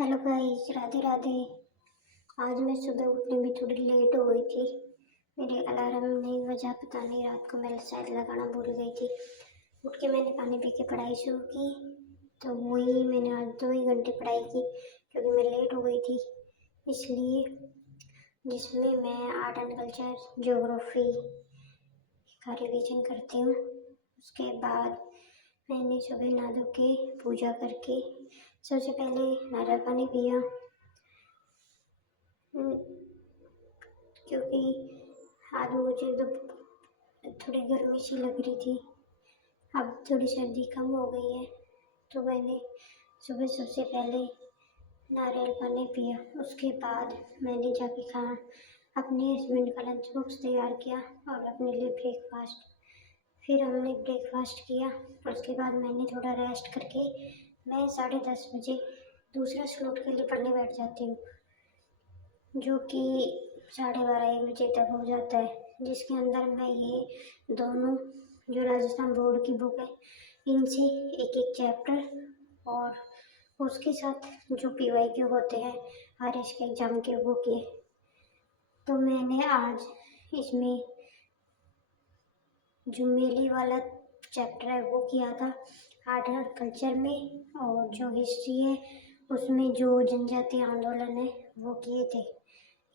Hello guys, Radhe Radhe. आज मैं सुबह उठने में थोड़ी लेट हो गई थी। मेरे अलार्म नहीं बजा, पता नहीं रात को मैं शायद लगाना भूल गई थी। उठ के मैंने पानी पी के पढ़ाई शुरू की। तो वही मैंने आज 2 ही घंटे पढ़ाई की क्योंकि मैं लेट हो गई थी इसलिए। जिसमें मैं आर्ट एंड कल्चर, ज्योग्राफी का रिवीजन करती हूँ। उसके बाद मैंने सुबह नहा धो के पूजा करके सबसे पहले नारियल पानी पिया। क्योंकि आज मुझे तो थोड़ी गर्मी सी लग रही थी। अब थोड़ी सर्दी कम हो गई है तो मैंने सुबह सबसे पहले नारियल पानी पिया। उसके बाद मैंने जाके खाना अपने हस्बैंड का लंच बॉक्स तैयार किया और अपने लिए ब्रेकफास्ट। फिर हमने ब्रेकफास्ट किया। उसके बाद मैंने थोड़ा रेस्ट करके मैं 10:30 बजे दूसरा स्लॉट के लिए पढ़ने बैठ जाती हूँ, जो कि 12:30-1 बजे तक हो जाता है, जिसके अंदर मैं ये दोनों जो राजस्थान बोर्ड की बुक है इनसे एक एक चैप्टर और उसके साथ जो PYQ होते हैं RS के एग्ज़ाम के वो किए। तो मैंने आज इसमें जो मेले वाला चैप्टर है वो किया था आर्ट एंड कल्चर में, और जो हिस्ट्री है उसमें जो जनजातीय आंदोलन है वो किए थे।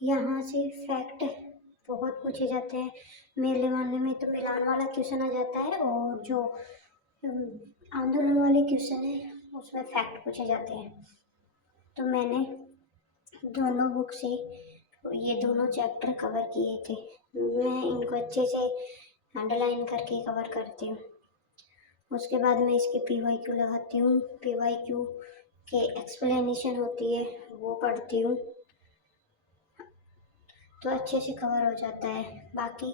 यहाँ से फैक्ट बहुत पूछे जाते हैं। मेले वाले में तो मिलान वाला क्वेश्चन आ जाता है और जो आंदोलन वाले क्वेश्चन है उसमें फैक्ट पूछे जाते हैं। तो मैंने दोनों बुक से ये दोनों चैप्टर कवर किए थे। मैं इनको अच्छे से अंडरलाइन करके कवर करती हूँ। उसके बाद मैं इसके PYQ लगाती हूँ। PYQ के एक्सप्लेनेशन होती है वो पढ़ती हूँ तो अच्छे से कवर हो जाता है। बाकी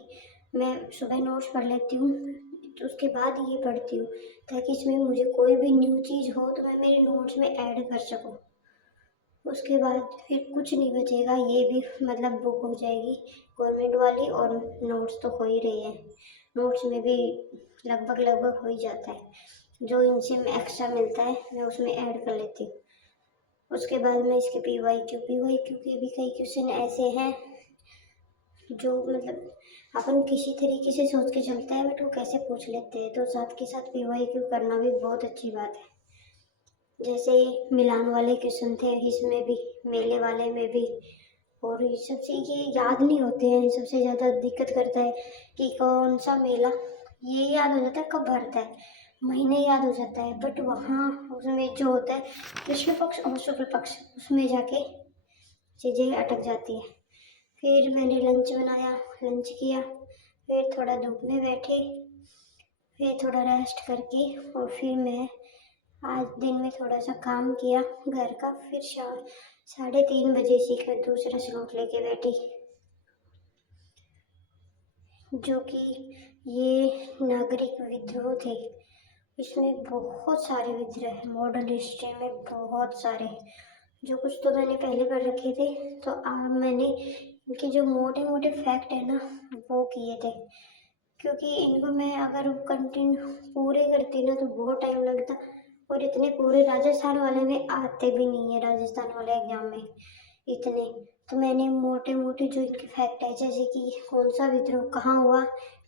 मैं सुबह नोट्स पढ़ लेती हूँ तो उसके बाद ये पढ़ती हूँ ताकि इसमें मुझे कोई भी न्यू चीज़ हो तो मैं मेरे नोट्स में ऐड कर सकूँ। उसके बाद फिर कुछ नहीं बचेगा, ये भी मतलब बुक हो जाएगी गवर्नमेंट वाली, और नोट्स तो हो ही रही है। नोट्स में भी लगभग हो ही जाता है। जो इनसे में एक्स्ट्रा मिलता है मैं उसमें ऐड कर लेती हूँ। उसके बाद मैं इसके PYQ के भी कई क्वेश्चन ऐसे हैं जो मतलब अपन किसी तरीके से सोच के चलते हैं बट वो कैसे पूछ लेते हैं, तो साथ के साथ PYQ करना भी बहुत अच्छी बात है। जैसे मिलान वाले क्वेश्चन थे इसमें भी, मेले वाले में भी, और सबसे ये याद नहीं होते हैं। सबसे ज़्यादा दिक्कत करता है कि कौन सा मेला, ये याद हो जाता है कब भरता है, महीने याद हो जाता है, बट वहाँ उसमें जो होता है कृष्ण पक्ष और शुक्ल पक्ष उसमें जाके चीज़ें अटक जाती है। फिर मैंने लंच बनाया, लंच किया, फिर थोड़ा धूप में बैठे, फिर थोड़ा रेस्ट करके और फिर मैं आज दिन में थोड़ा सा काम किया घर का। फिर शाम 3:30 बजे सीकर दूसरा स्लॉट लेके बैठी, जो कि ये नागरिक विद्रोह थे। इसमें बहुत सारे विद्रोह हैं, मॉडर्न हिस्ट्री में बहुत सारे, जो कुछ तो मैंने पहले पढ़ रखे थे तो अब मैंने इनके जो मोटे मोटे फैक्ट है ना वो किए थे। क्योंकि इनको मैं अगर कंटिन्यू पूरे करती ना तो बहुत टाइम लगता, और इतने पूरे राजस्थान वाले में आते भी नहीं है, राजस्थान वाले एग्जाम में इतने। तो मैंने मोटे मोटे जो इनके फैक्ट है, जैसे कि कौन सा विद्रोह कहाँ हुआ,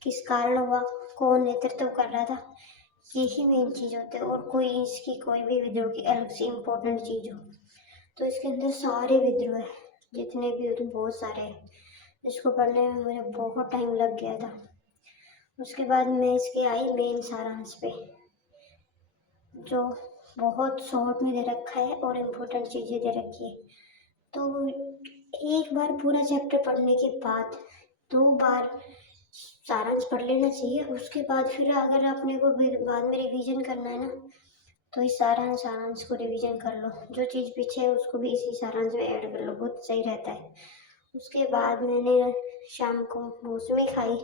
किस कारण हुआ, कौन नेतृत्व कर रहा था, यही मेन चीज़ होते हैं। और कोई इसकी कोई भी विद्रोह की अलग से इम्पोर्टेंट चीज़ हो तो इसके अंदर सारे विद्रोह है, जितने भी हो तो बहुत सारे हैं। इसको पढ़ने में मुझे बहुत टाइम लग गया था। उसके बाद मैं इसके आई मेन सारांश पे, जो बहुत शॉर्ट में दे रखा है और इम्पोर्टेंट चीज़ें दे रखी है। तो एक बार पूरा चैप्टर पढ़ने के बाद 2 बार सारांश पढ़ लेना चाहिए। उसके बाद फिर अगर अपने को बाद में रिवीजन करना है ना तो इस सारांश को रिवीजन कर लो, जो चीज़ पीछे है उसको भी इसी सारांश में ऐड कर लो, बहुत सही रहता है। उसके बाद मैंने शाम को मौसमी खाई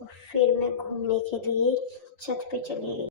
और फिर मैं घूमने के लिए छत पे चली गई।